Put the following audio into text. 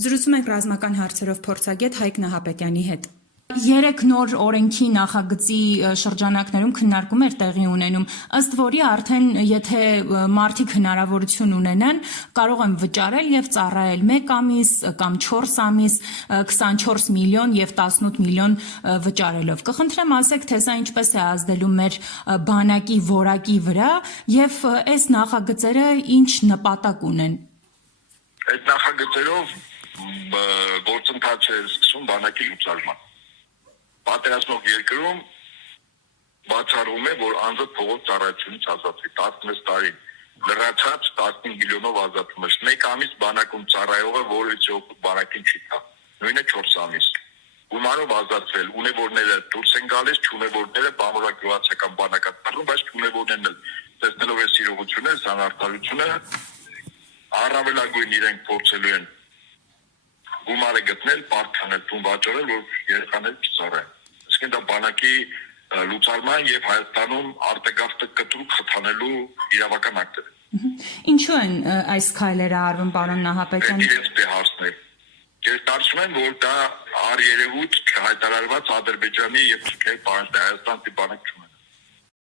Զրուցում ենք ռազմական հարցերով փորձագետ Հայկ Նահապետյանի հետ։ 3 նոր օրենքի նախագծի շրջանակներում քննարկում էր տեղի ունենում, ըստ որի արդեն եթե մարդիկ հնարավորություն ունենան, կարող են վճարել եւ ծառայել 1 ամիս կամ 4 ամիս 24 միլիոն եւ 18 միլիոն վճարելով։ Կխնդրեմ ասեք, թե սա ինչպես է ազդելու մեր բանակի որակի վրա եւ այս նախագծերը ինչ նպատակ ունեն։ Այդ նախագծերով գործընթաց է սկսում բանակի լուծարման։ Պատերազմող երկրում բացառվում է, որ անձը փողոց ծառայությունից ազատվի 16 տարի լրացած 15 միլիոնով ազատվում է։ 1 ամիս բանակում ծառայողը որևիցե օգուտ բանակին չի տա։ Նույնը 4 ամիս։ Գումարով ազատվել, ունևորները դուրս են գալիս, չունևորները բանվորագրվածական բանակատարում, բայց չունևորներն էլ տեսնելով այս իրողությունը, անարդարությունը առավելագույն իրենք փորձելու են գումարը գտնել, պարտքանել, տուն վաճառել, որ երեխաները չծառայեն։ Այսինքն դա բանակի լուծարման եւ Հայաստանում արտագաղթը կտրուկ խթանելու իրավական ակտ է։ Ինչու են այս քայլերը արվում, պարոն Նահապետյան։ Իրենց հարցներ։ Ես կարծում եմ, որ դա առերևույթ չհայտարարված Ադրբեջանի եւ Թուրքիայի բանակի Հայաստանի բանակ չունեն։